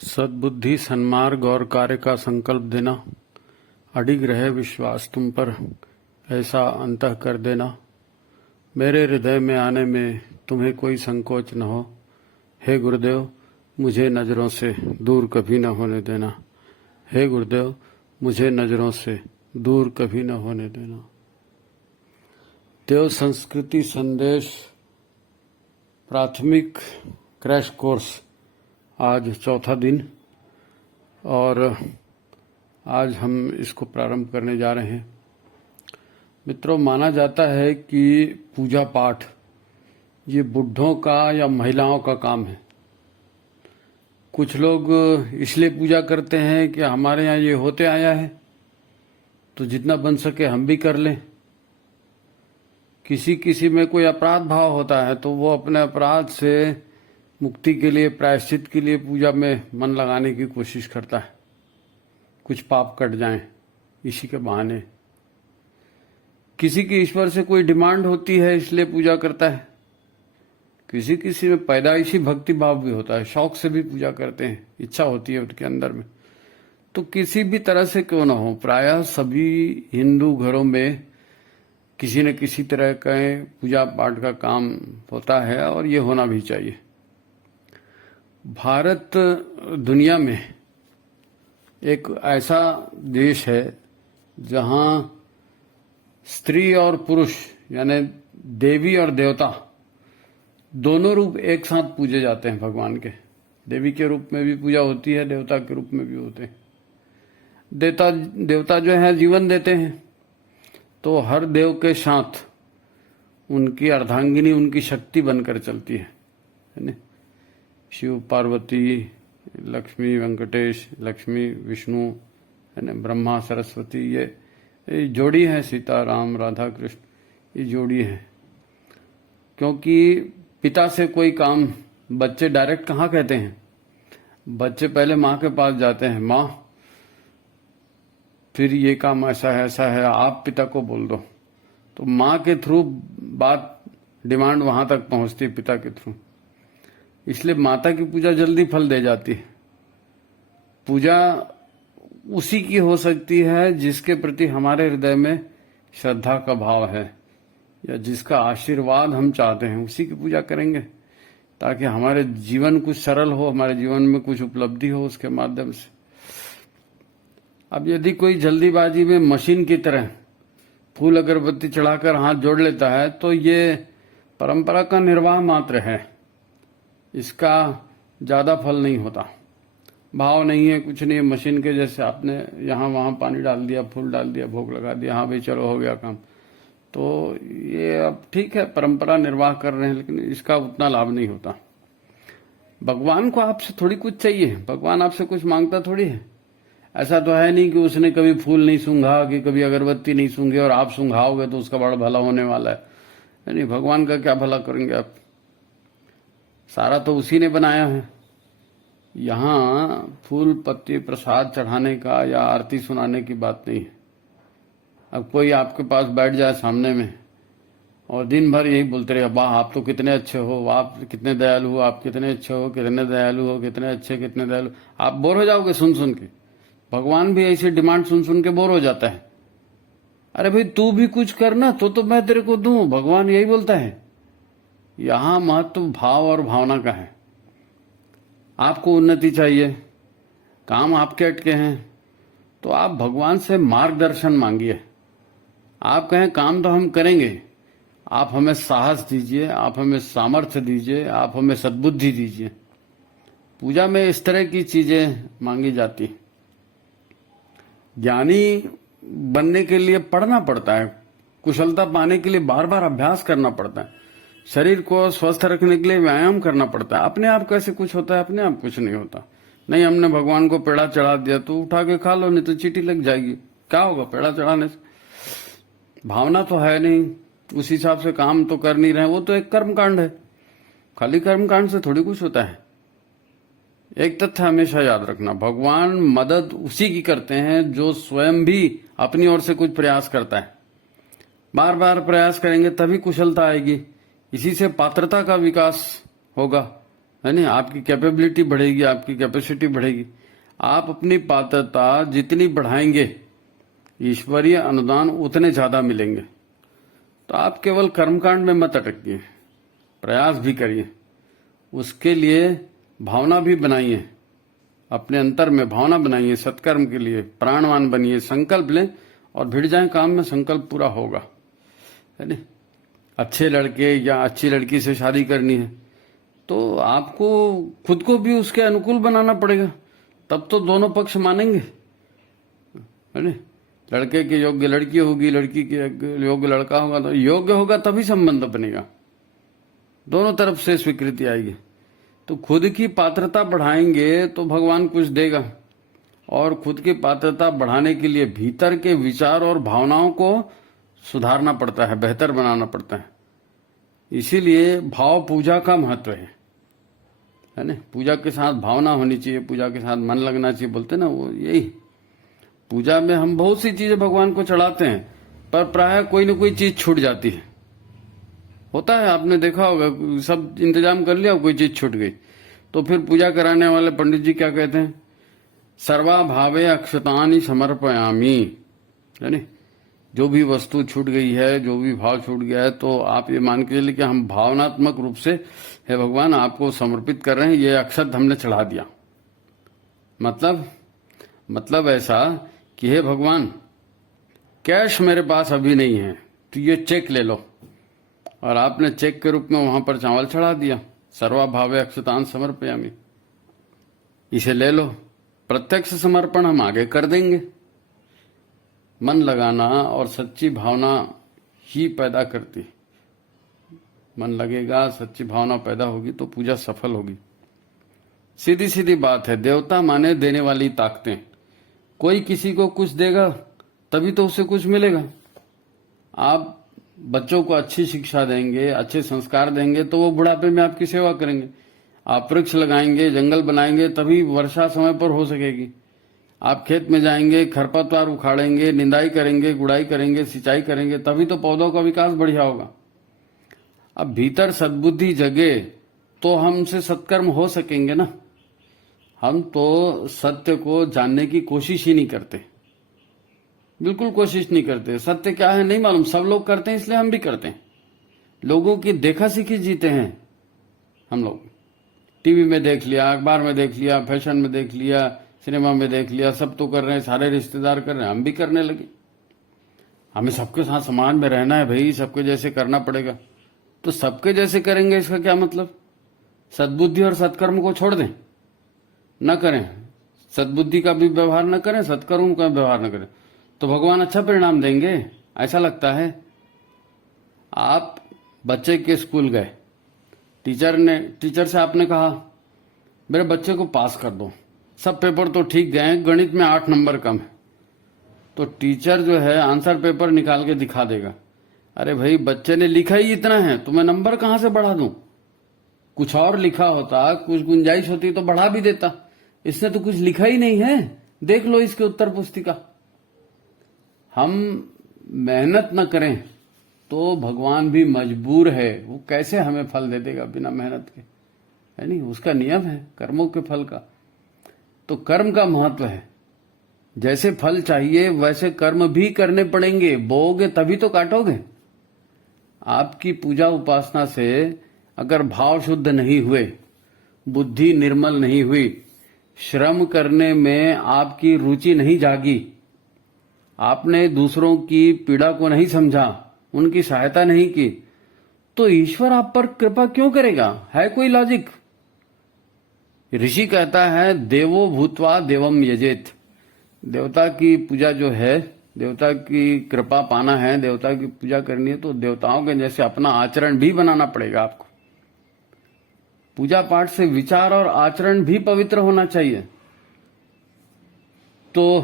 सद्बुद्धि सन्मार्ग और कार्य का संकल्प देना, अडिग रहे विश्वास तुम पर, ऐसा अंतः कर देना। मेरे हृदय में आने में तुम्हें कोई संकोच न हो। हे गुरुदेव, मुझे नजरों से दूर कभी न होने देना। हे गुरुदेव, मुझे नजरों से दूर कभी न होने देना। देव संस्कृति संदेश प्राथमिक क्रैश कोर्स आज चौथा दिन, और आज हम इसको प्रारंभ करने जा रहे हैं। मित्रों, माना जाता है कि पूजा पाठ ये बुढ़ों का या महिलाओं का काम है। कुछ लोग इसलिए पूजा करते हैं कि हमारे यहाँ ये होते आया है, तो जितना बन सके हम भी कर लें। किसी किसी में कोई अपराध भाव होता है तो वो अपने अपराध से मुक्ति के लिए, प्रायश्चित के लिए पूजा में मन लगाने की कोशिश करता है, कुछ पाप कट जाएं इसी के बहाने। किसी की ईश्वर से कोई डिमांड होती है इसलिए पूजा करता है। किसी किसी में पैदाइशी भक्ति भाव भी होता है, शौक से भी पूजा करते हैं, इच्छा होती है उनके अंदर में। तो किसी भी तरह से क्यों ना हो, प्रायः सभी हिंदू घरों में किसी न किसी तरह का पूजा पाठ का काम होता है, और ये होना भी चाहिए। भारत दुनिया में एक ऐसा देश है जहां स्त्री और पुरुष यानी देवी और देवता दोनों रूप एक साथ पूजे जाते हैं भगवान के। देवी के रूप में भी पूजा होती है, देवता के रूप में भी होते हैं। देवता जो है जीवन देते हैं, तो हर देव के साथ उनकी अर्धांगिनी उनकी शक्ति बनकर चलती है ना। शिव पार्वती, लक्ष्मी वेंकटेश, लक्ष्मी विष्णु, है ना, ब्रह्मा सरस्वती, ये जोड़ी है। सीता राम राधा कृष्ण, ये जोड़ी है। क्योंकि पिता से कोई काम बच्चे डायरेक्ट कहाँ कहते हैं, बच्चे पहले माँ के पास जाते हैं, माँ फिर ये काम ऐसा है, आप पिता को बोल दो। तो माँ के थ्रू बात, डिमांड वहां तक पहुंचती है पिता के थ्रू। इसलिए माता की पूजा जल्दी फल दे जाती है। पूजा उसी की हो सकती है जिसके प्रति हमारे हृदय में श्रद्धा का भाव है, या जिसका आशीर्वाद हम चाहते हैं, उसी की पूजा करेंगे, ताकि हमारे जीवन कुछ सरल हो, हमारे जीवन में कुछ उपलब्धि हो उसके माध्यम से। अब यदि कोई जल्दीबाजी में मशीन की तरह फूल अगरबत्ती चढ़ाकर हाथ जोड़ लेता है, तो ये परंपरा का निर्वाह मात्र है, इसका ज्यादा फल नहीं होता। भाव नहीं है, कुछ नहीं है। मशीन के जैसे आपने यहाँ वहां पानी डाल दिया, फूल डाल दिया, भोग लगा दिया, हाँ भाई चलो हो गया काम। तो ये अब ठीक है, परंपरा निर्वाह कर रहे हैं, लेकिन इसका उतना लाभ नहीं होता। भगवान को आपसे थोड़ी कुछ चाहिए, भगवान आपसे कुछ मांगता थोड़ी है। ऐसा तो है नहीं कि उसने कभी फूल नहीं सूंघा, कि कभी अगरबत्ती नहीं सूंघी और आप सूंघाओगे तो उसका बड़ा भला होने वाला है। नहीं, भगवान का क्या भला करेंगे आप, सारा तो उसी ने बनाया है। यहाँ फूल पत्ती प्रसाद चढ़ाने का या आरती सुनाने की बात नहीं है। अब कोई आपके पास बैठ जाए सामने में और दिन भर यही बोलते रहे, वाह आप तो कितने अच्छे हो, आप कितने दयालु हो, आप कितने अच्छे हो, कितने दयालु हो, कितने अच्छे, कितने दयालु, आप बोर हो जाओगे सुन सुन के। भगवान भी ऐसी डिमांड सुन सुन के बोर हो जाता है। अरे भाई तू भी कुछ करना तो मैं तेरे को दूं, भगवान यही बोलता है। यहां महत्व भाव और भावना का है। आपको उन्नति चाहिए, काम आपके अटके हैं, तो आप भगवान से मार्गदर्शन मांगिए। आप कहें काम तो हम करेंगे, आप हमें साहस दीजिए, आप हमें सामर्थ्य दीजिए, आप हमें सद्बुद्धि दीजिए। पूजा में इस तरह की चीजें मांगी जाती हैं। ज्ञानी बनने के लिए पढ़ना पड़ता है, कुशलता पाने के लिए बार बार अभ्यास करना पड़ता है, शरीर को स्वस्थ रखने के लिए व्यायाम करना पड़ता है। अपने आप कैसे कुछ होता है, अपने आप कुछ नहीं होता। नहीं, हमने भगवान को पेड़ा चढ़ा दिया तो उठा के खा लो, नहीं तो चींटी लग जाएगी, क्या होगा पेड़ा चढ़ाने से। भावना तो है नहीं, उस हिसाब से काम तो कर नहीं रहे, वो तो एक कर्मकांड है। खाली कर्मकांड से थोड़ी कुछ होता है। एक तथ्य हमेशा याद रखना, भगवान मदद उसी की करते हैं जो स्वयं भी अपनी ओर से कुछ प्रयास करता है। बार बार प्रयास करेंगे तभी कुशलता आएगी, इसी से पात्रता का विकास होगा, है नहीं, आपकी कैपेबिलिटी बढ़ेगी, आपकी कैपेसिटी बढ़ेगी। आप अपनी पात्रता जितनी बढ़ाएंगे ईश्वरीय अनुदान उतने ज्यादा मिलेंगे। तो आप केवल कर्मकांड में मत अटकिए, प्रयास भी करिए, उसके लिए भावना भी बनाइए, अपने अंतर में भावना बनाइए सत्कर्म के लिए, प्राणवान बनिए, संकल्प लें और भिड़ जाए काम में, संकल्प पूरा होगा, है नहीं। अच्छे लड़के या अच्छी लड़की से शादी करनी है तो आपको खुद को भी उसके अनुकूल बनाना पड़ेगा, तब तो दोनों पक्ष मानेंगे, है नहीं। लड़के के योग्य लड़की होगी, लड़की के योग्य लड़का होगा, तो योग्य होगा तभी संबंध बनेगा, दोनों तरफ से स्वीकृति आएगी। तो खुद की पात्रता बढ़ाएंगे तो भगवान कुछ देगा, और खुद की पात्रता बढ़ाने के लिए भीतर के विचार और भावनाओं को सुधारना पड़ता है, बेहतर बनाना पड़ता है। इसीलिए भाव पूजा का महत्व है ना। पूजा के साथ भावना होनी चाहिए, पूजा के साथ मन लगना चाहिए, बोलते ना वो यही। पूजा में हम बहुत सी चीजें भगवान को चढ़ाते हैं, पर प्राय कोई न कोई चीज छूट जाती है। होता है, आपने देखा होगा, सब इंतजाम कर लिया, कोई चीज छूट गई, तो फिर पूजा कराने वाले पंडित जी क्या कहते हैं, सर्वा भावे अक्षतानि समर्पयामी, यानी जो भी वस्तु छूट गई है, जो भी भाव छूट गया है, तो आप ये मान के चलिए कि हम भावनात्मक रूप से हे भगवान आपको समर्पित कर रहे हैं, ये अक्षत हमने चढ़ा दिया। मतलब ऐसा कि हे भगवान कैश मेरे पास अभी नहीं है, तो ये चेक ले लो, और आपने चेक के रूप में वहां पर चावल चढ़ा दिया, सर्वा भावे अक्षतान समर्पयामी, इसे ले लो। प्रत्यक्ष समर्पण हम आगे कर देंगे। मन लगाना और सच्ची भावना ही पैदा करती, मन लगेगा, सच्ची भावना पैदा होगी तो पूजा सफल होगी। सीधी सीधी बात है, देवता माने देने वाली ताकतें। कोई किसी को कुछ देगा तभी तो उसे कुछ मिलेगा। आप बच्चों को अच्छी शिक्षा देंगे, अच्छे संस्कार देंगे, तो वो बुढ़ापे में आपकी सेवा करेंगे। आप वृक्ष लगाएंगे, जंगल बनाएंगे, तभी वर्षा समय पर हो सकेगी। आप खेत में जाएंगे, खरपतवार उखाड़ेंगे, निंदाई करेंगे, गुड़ाई करेंगे, सिंचाई करेंगे, तभी तो पौधों का विकास बढ़िया होगा। अब भीतर सद्बुद्धि जगे तो हमसे सत्कर्म हो सकेंगे ना। हम तो सत्य को जानने की कोशिश ही नहीं करते, बिल्कुल कोशिश नहीं करते। सत्य क्या है नहीं मालूम, सब लोग करते हैं इसलिए हम भी करते हैं। लोगों की देखा सीखी जीते हैं हम लोग। टीवी में देख लिया, अखबार में देख लिया, फैशन में देख लिया, सिनेमा में देख लिया, सब तो कर रहे हैं, सारे रिश्तेदार कर रहे हैं, हम भी करने लगे। हमें सबके साथ समाज में रहना है भाई, सबके जैसे करना पड़ेगा। तो सबके जैसे करेंगे इसका क्या मतलब? सद्बुद्धि और सत्कर्म को छोड़ दें, न करें, सद्बुद्धि का भी व्यवहार न करें, सत्कर्म का व्यवहार न करें, तो भगवान अच्छा परिणाम देंगे ऐसा लगता है। आप बच्चे के स्कूल गए, टीचर से आपने कहा मेरे बच्चे को पास कर दो, सब पेपर तो ठीक गए, गणित में 8 नंबर कम है। तो टीचर जो है आंसर पेपर निकाल के दिखा देगा, अरे भाई बच्चे ने लिखा ही इतना है तो मैं नंबर कहां से बढ़ा दूं? कुछ और लिखा होता, कुछ गुंजाइश होती तो बढ़ा भी देता, इसने तो कुछ लिखा ही नहीं है, देख लो इसके उत्तर पुस्तिका। हम मेहनत न करें तो भगवान भी मजबूर है, वो कैसे हमें फल दे देगा बिना मेहनत के, है नहीं। उसका नियम है कर्मों के फल का। तो कर्म का महत्व है, जैसे फल चाहिए वैसे कर्म भी करने पड़ेंगे, बोओगे तभी तो काटोगे। आपकी पूजा उपासना से अगर भाव शुद्ध नहीं हुए, बुद्धि निर्मल नहीं हुई, श्रम करने में आपकी रुचि नहीं जागी, आपने दूसरों की पीड़ा को नहीं समझा, उनकी सहायता नहीं की, तो ईश्वर आप पर कृपा क्यों करेगा? है कोई लॉजिक? ऋषि कहता है देवो भूतवा देवम यजेत। देवता की पूजा जो है, देवता की कृपा पाना है, देवता की पूजा करनी है, तो देवताओं के जैसे अपना आचरण भी बनाना पड़ेगा आपको। पूजा पाठ से विचार और आचरण भी पवित्र होना चाहिए। तो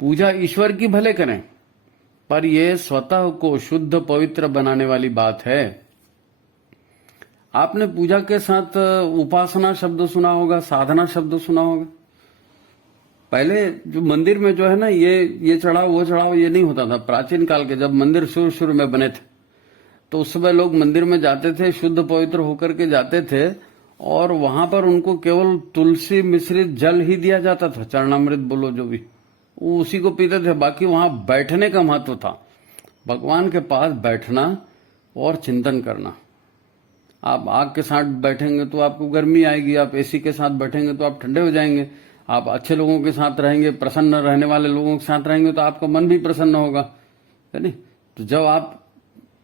पूजा ईश्वर की भले करें, पर यह स्वतः को शुद्ध पवित्र बनाने वाली बात है। आपने पूजा के साथ उपासना शब्द सुना होगा, साधना शब्द सुना होगा। पहले जो मंदिर में जो है ना, ये चढ़ाओ वो चढ़ाओ, ये नहीं होता था। प्राचीन काल के जब मंदिर शुरू में बने थे, तो उस समय लोग मंदिर में जाते थे, शुद्ध पवित्र होकर के जाते थे, और वहां पर उनको केवल तुलसी मिश्रित जल ही दिया जाता था, चरणामृत बोलो जो भी, वो उसी को पीते थे। बाकी वहां बैठने का महत्व था, भगवान के पास बैठना और चिंतन करना। आप आग के साथ बैठेंगे तो आपको गर्मी आएगी, आप एसी के साथ बैठेंगे तो आप ठंडे हो जाएंगे, आप अच्छे लोगों के साथ रहेंगे, प्रसन्न रहने वाले लोगों के साथ रहेंगे तो आपका मन भी प्रसन्न होगा, है नहीं। तो जब आप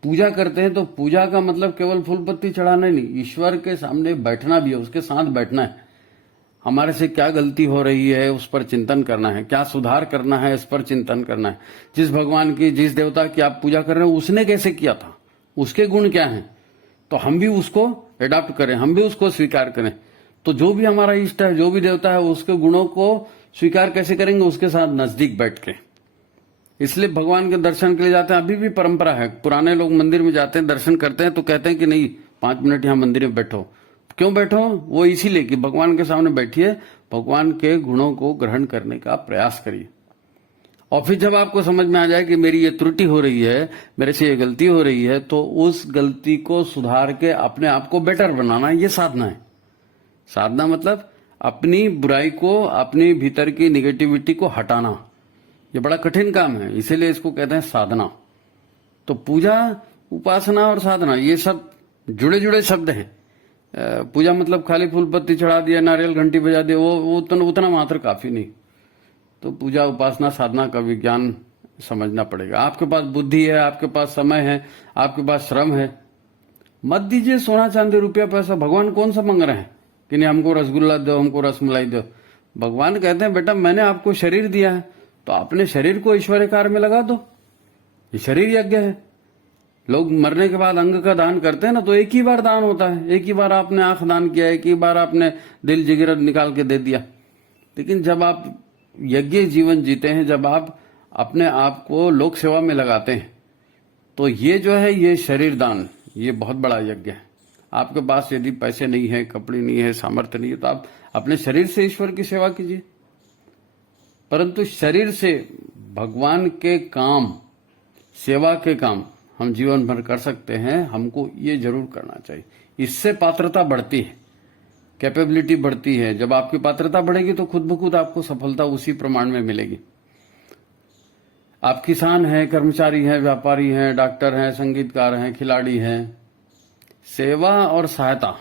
पूजा करते हैं तो पूजा का मतलब केवल फूल पत्ती चढ़ाना नहीं, ईश्वर के सामने बैठना भी है, उसके साथ बैठना है। हमारे से क्या गलती हो रही है उस पर चिंतन करना है, क्या सुधार करना है इस पर चिंतन करना है। जिस भगवान की, जिस देवता की आप पूजा कर रहे हो उसने कैसे किया था, उसके गुण क्या हैं, तो हम भी उसको एडॉप्ट करें, हम भी उसको स्वीकार करें। तो जो भी हमारा इष्ट है, जो भी देवता है, उसके गुणों को स्वीकार कैसे करेंगे, उसके साथ नजदीक बैठ के। इसलिए भगवान के दर्शन के लिए जाते हैं, अभी भी परंपरा है। पुराने लोग मंदिर में जाते हैं, दर्शन करते हैं तो कहते हैं कि नहीं 5 मिनट यहां मंदिर में बैठो। क्यों बैठो, वो इसीलिए कि भगवान के सामने बैठिए, भगवान के गुणों को ग्रहण करने का प्रयास करिए। और फिर जब आपको समझ में आ जाए कि मेरी ये त्रुटि हो रही है, मेरे से ये गलती हो रही है, तो उस गलती को सुधार के अपने आप को बेटर बनाना, ये साधना है। साधना मतलब अपनी बुराई को, अपनी भीतर की निगेटिविटी को हटाना। ये बड़ा कठिन काम है, इसीलिए इसको कहते हैं साधना। तो पूजा, उपासना और साधना ये सब जुड़े जुड़े शब्द हैं। पूजा मतलब खाली फूल पत्ती चढ़ा दिया, नारियल घंटी बजा दिया, वो उतना मात्र काफी नहीं। तो पूजा, उपासना, साधना का विज्ञान समझना पड़ेगा। आपके पास बुद्धि है, आपके पास समय है, आपके पास श्रम है, मत दीजिए सोना चांदी रुपया पैसा। भगवान कौन सा मांग रहे हैं कि नहीं हमको रसगुल्ला दो, हमको रसमलाई दो। भगवान कहते हैं बेटा मैंने आपको शरीर दिया है तो अपने शरीर को ईश्वरीय कार्य में लगा दो, ये शरीर यज्ञ है। लोग मरने के बाद अंग का दान करते हैं ना, तो एक ही बार दान होता है, एक ही बार आपने आंख दान किया, एक ही बार आपने दिल जिगर निकाल के दे दिया। लेकिन जब आप यज्ञ जीवन जीते हैं, जब आप अपने आप को लोक सेवा में लगाते हैं, तो ये जो है ये शरीर दान, ये बहुत बड़ा यज्ञ है। आपके पास यदि पैसे नहीं है, कपड़े नहीं है, सामर्थ्य नहीं है, तो आप अपने शरीर से ईश्वर की सेवा कीजिए। परंतु शरीर से भगवान के काम, सेवा के काम हम जीवन भर कर सकते हैं, हमको ये जरूर करना चाहिए। इससे पात्रता बढ़ती है, कैपेबिलिटी बढ़ती है। जब आपकी पात्रता बढ़ेगी तो खुद ब खुद आपको सफलता उसी प्रमाण में मिलेगी। आप किसान हैं, कर्मचारी हैं, व्यापारी हैं, डॉक्टर हैं, संगीतकार हैं, खिलाड़ी हैं, सेवा और सहायता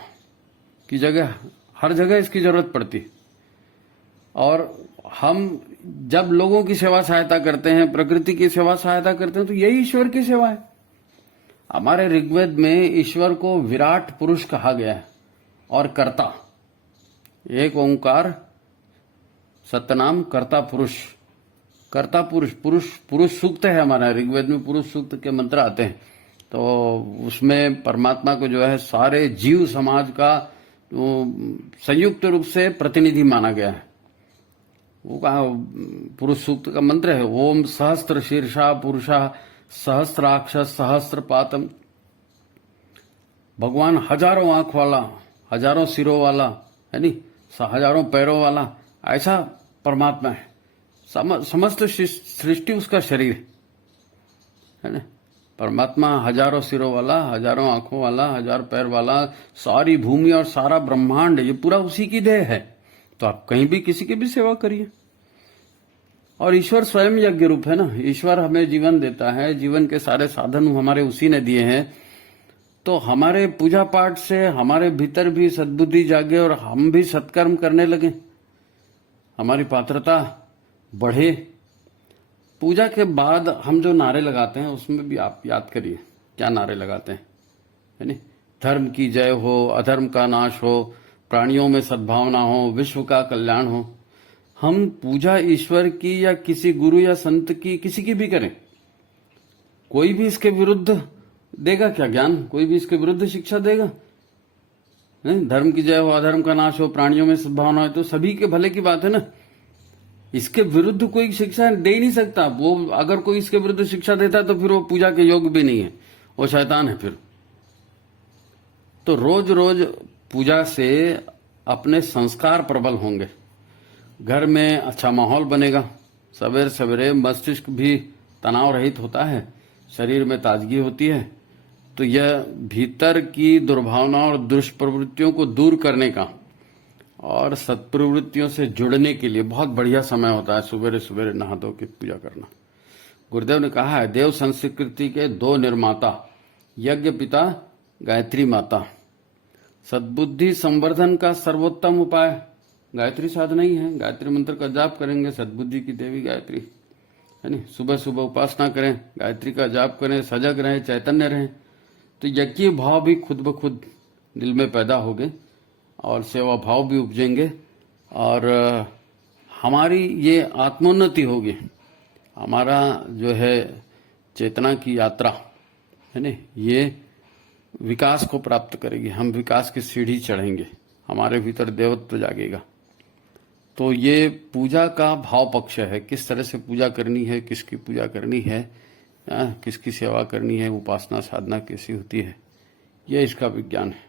की जगह हर जगह इसकी जरूरत पड़ती। और हम जब लोगों की सेवा सहायता करते हैं, प्रकृति की सेवा सहायता करते हैं, तो यही ईश्वर की सेवा है। हमारे ऋग्वेद में ईश्वर को विराट पुरुष कहा गया है और कर्ता, एक ओंकार सतनाम कर्ता पुरुष। कर्ता पुरुष, पुरुष सूक्त है हमारा ऋग्वेद में, पुरुष सूक्त के मंत्र आते हैं। तो उसमें परमात्मा को जो है सारे जीव समाज का संयुक्त रूप से प्रतिनिधि माना गया है। वो कहा पुरुष सूक्त का मंत्र है, ओम सहस्त्र शीर्षा पुरुषा सहस्त्राक्ष सहस्त्र पातम। भगवान हजारों आंख वाला, हजारों सिरों वाला, है नहीं, हजारों पैरों वाला, ऐसा परमात्मा है। समस्त सृष्टि उसका शरीर है ना। परमात्मा हजारों सिरों वाला, हजारों आंखों वाला, हजार पैर वाला, सारी भूमि और सारा ब्रह्मांड ये पूरा उसी की देह है। तो आप कहीं भी किसी की भी सेवा करिए। और ईश्वर स्वयं यज्ञ रूप है ना, ईश्वर हमें जीवन देता है, जीवन के सारे साधन हमारे उसी ने दिए हैं। तो हमारे पूजा पाठ से हमारे भीतर भी सद्बुद्धि जागे और हम भी सत्कर्म करने लगे, हमारी पात्रता बढ़े। पूजा के बाद हम जो नारे लगाते हैं उसमें भी आप याद करिए क्या नारे लगाते हैं, है नहीं। धर्म की जय हो, अधर्म का नाश हो, प्राणियों में सद्भावना हो, विश्व का कल्याण हो। हम पूजा ईश्वर की या किसी गुरु या संत की, किसी की भी करें, कोई भी इसके विरुद्ध देगा क्या ज्ञान, कोई भी इसके विरुद्ध शिक्षा देगा? धर्म की जय हो, अधर्म का नाश हो, प्राणियों में सद्भावना हो, तो सभी के भले की बात है ना। इसके विरुद्ध कोई शिक्षा दे ही नहीं सकता। वो अगर कोई इसके विरुद्ध शिक्षा देता है तो फिर वो पूजा के योग्य भी नहीं है, वो शैतान है फिर। तो रोज रोज पूजा से अपने संस्कार प्रबल होंगे, घर में अच्छा माहौल बनेगा, सवेरे सवेरे मस्तिष्क भी तनाव रहित होता है, शरीर में ताजगी होती है। तो यह भीतर की दुर्भावना और दुष्प्रवृत्तियों को दूर करने का और सत्प्रवृत्तियों से जुड़ने के लिए बहुत बढ़िया समय होता है सुबह सुबह नहा धो के पूजा करना। गुरुदेव ने कहा है, देव संस्कृति के दो निर्माता, यज्ञ पिता गायत्री माता। सद्बुद्धि संवर्धन का सर्वोत्तम उपाय गायत्री साधना ही है। गायत्री मंत्र का जाप करेंगे, सद्बुद्धि की देवी गायत्री है नहीं। सुबह सुबह उपासना करें, गायत्री का जाप करें, सजग रहें, चैतन्य रहें, तो यज्ञ भाव भी खुद ब खुद दिल में पैदा होंगे और सेवा भाव भी उपजेंगे और हमारी ये आत्मोन्नति होगी। हमारा जो है चेतना की यात्रा है ना, ये विकास को प्राप्त करेगी। हम विकास की सीढ़ी चढ़ेंगे, हमारे भीतर देवत्व जागेगा। तो ये पूजा का भाव पक्ष है, किस तरह से पूजा करनी है, किसकी पूजा करनी है, किसकी सेवा करनी है, उपासना साधना कैसी होती है, ये इसका विज्ञान है।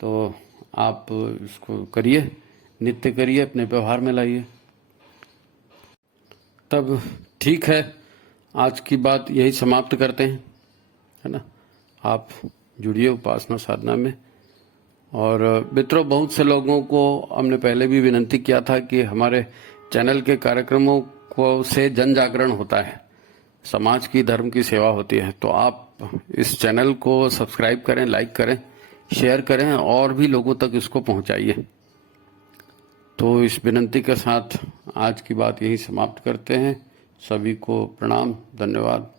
तो आप इसको करिए, नित्य करिए, अपने व्यवहार में लाइए, तब ठीक है। आज की बात यही समाप्त करते हैं, है ना। आप जुड़िए उपासना साधना में। और मित्रों, बहुत से लोगों को हमने पहले भी विनती किया था कि हमारे चैनल के कार्यक्रमों को से जन जागरण होता है, समाज की धर्म की सेवा होती है। तो आप इस चैनल को सब्सक्राइब करें, लाइक करें, शेयर करें और भी लोगों तक इसको पहुंचाइए। तो इस विनती के साथ आज की बात यही समाप्त करते हैं। सभी को प्रणाम, धन्यवाद।